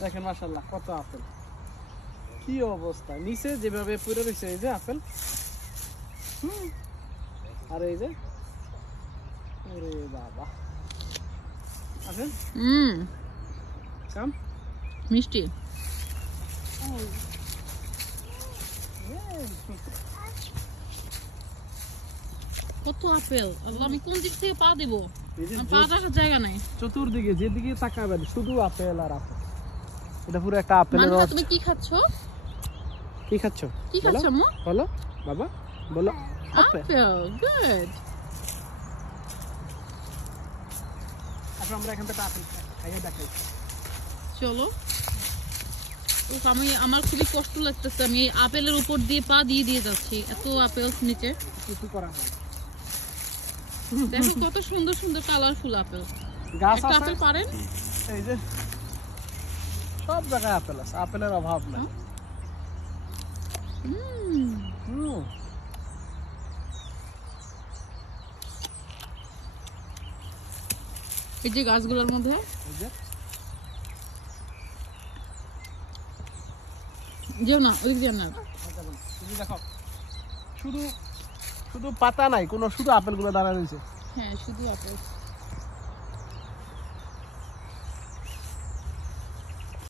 দেখেন মাশাআল্লাহ কত আপেল, কি অবস্থা, নিচে যেভাবে পড়ে রয়েছে এই যে আপেল, আর এই যে ওরে বাবা আপেল কাম মিষ্টি। কত আপেল, আল্লাহ আমি কোন দিক থেকে পা দিব, পা রাখার জায়গা নাই। চতুর্দিকে যেদিকে তাকাবেন শুধু আপেল আর আপেল। এটা পুরো একটা আপেলের রস। তুমি কি খাচ্ছো? কি খাচ্ছো? কি খাচ্ছো আম্মু? বলো বাবা, বলো আপেল। গুড। এখন আমরা এখান থেকে আপেল খাইয়ে দেখাই। চলো। আমার খুবই কষ্ট লাগতেছে, আমি আপেলের উপর দিয়ে পা দিয়ে যাচ্ছি, এত আপেল নিচে। কিছু করা হয়। দেখো কত সুন্দর সুন্দর কালারফুল আপেল। গাছ একটা আছে, আপেল পারেন? এই যে সব জায়গায় আপেল আছে, আপেলের অভাব নাই। এই যে গাছগুলোর মধ্যে যেও না, ওদিক দিয়ে না। দেখো শুধু শুধু পাতা নাই, কোনো শুধু আপেল গুলো দাঁড়া রয়েছে। হ্যাঁ শুধু আপেল।